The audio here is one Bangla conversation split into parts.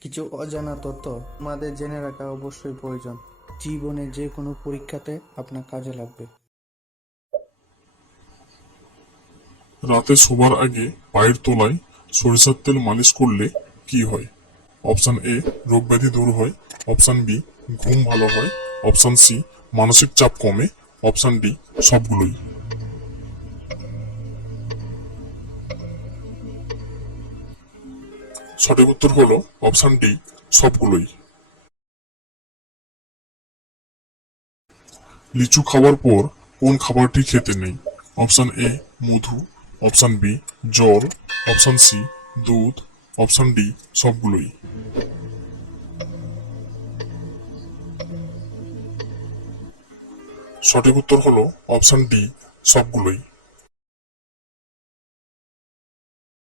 কিছু অজানা তথ্য আমাদের জেনে রাখা অবশ্যই প্রয়োজন। জীবনে যে কোনো পরীক্ষাতে আপনার কাজে লাগবে। রাতে শোবার আগে পায়ের তলায় সরিষার তেল মালিশ করলে কি হয়? অপশন এ, রোগ ব্যাধি দূর হয়। অপশন বি, ঘুম ভালো হয়। অপশন সি, মানসিক চাপ কমে। অপশন ডি, সবগুলোই। সঠিক উত্তর হলো অপশন ডি সবগুলোই। লিচু খাওয়ার পর কোন খাবারটি খেতে নেই? অপশন এ মধু। অপশন বি জল। অপশন সি দুধ। অপশন ডি সবগুলোই। সঠিক উত্তর হলো অপশন ডি সবগুলোই।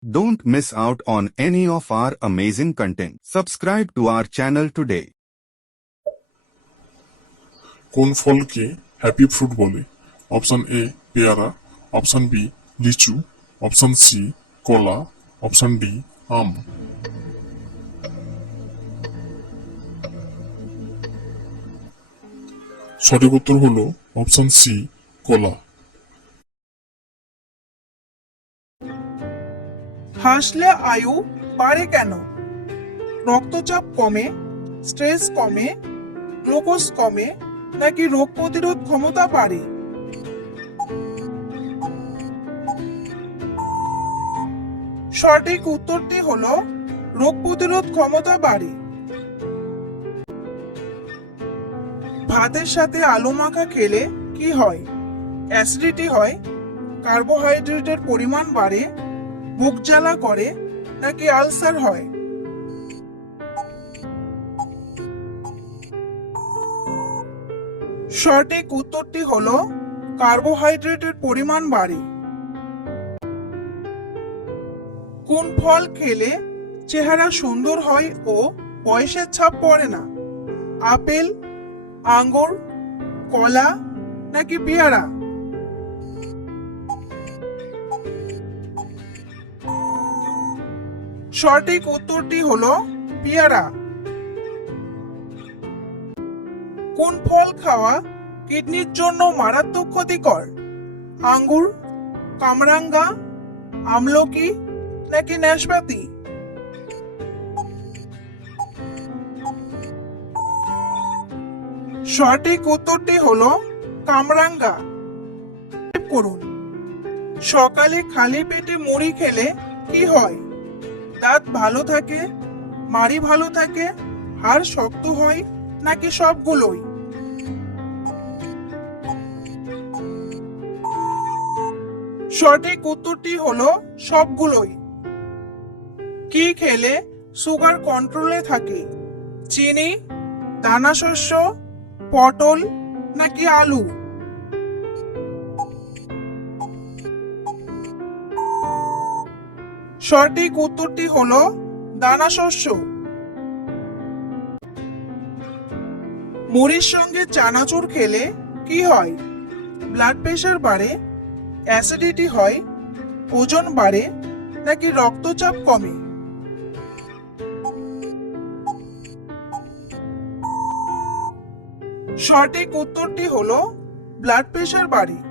Don't miss out on any of our amazing content. Subscribe to our channel today. কোন ফলকে হ্যাপি ফ্রুট বলে অপশন এ পেয়ারা অপশন বি লিচু অপশন সি কলা অপশন ডি আম সঠিক উত্তর হলো অপশন সি কলা হাসলে আয়ু বাড়ে কেন? রক্তচাপ কমে, স্ট্রেস কমে, গ্লুকোজ কমে, নাকি রোগ প্রতিরোধ ক্ষমতা বাড়ে? সঠিক উত্তরটি হলো, রোগ প্রতিরোধ ক্ষমতা বাড়ে। ভাতের সাথে আলু মাখা খেলে কি হয়? অ্যাসিডিটি হয়, কার্বোহাইড্রেটের পরিমাণ বাড়ে বুক জ্বালা করে, নাকি আলসার হয়? সঠিক উত্তরটি হলো, কার্বোহাইড্রেটের পরিমাণ বাড়ে। কোন ফল খেলে চেহারা সুন্দর হয় ও বয়সের ছাপ পড়ে না? আপেল, আঙ্গুর, কলা, নাকি পেয়ারা? সঠিক উত্তরটি হলো পেয়ারা। কোন ফল খাওয়া কিডনির জন্য মারাত্মক ক্ষতিকর? আঙ্গুর, কামরাঙ্গা, আমলকি নাকি নাশপাতি? সঠিক উত্তরটি হলো কামরাঙ্গা। করুন। সকালে খালি পেটে মুড়ি খেলে কি হয়? দাঁত ভালো থাকে, মাড়ি ভালো থাকে, হাড় শক্ত হয়, নাকি সবগুলোই? সঠিক উত্তরটি হলো সবগুলোই। কি খেলে সুগার কন্ট্রোলে থাকে? চিনি দানা শস্য পটল, নাকি আলু? সঠিক উত্তরটি হল দানা শস্য। মুড়ির সঙ্গে চানাচুর খেলে কি হয়? ব্লাড প্রেশার বাড়ে অ্যাসিডিটি হয়, ওজন বাড়ে, নাকি রক্তচাপ কমে? সঠিক উত্তরটি হলো ব্লাড প্রেশার বাড়ে।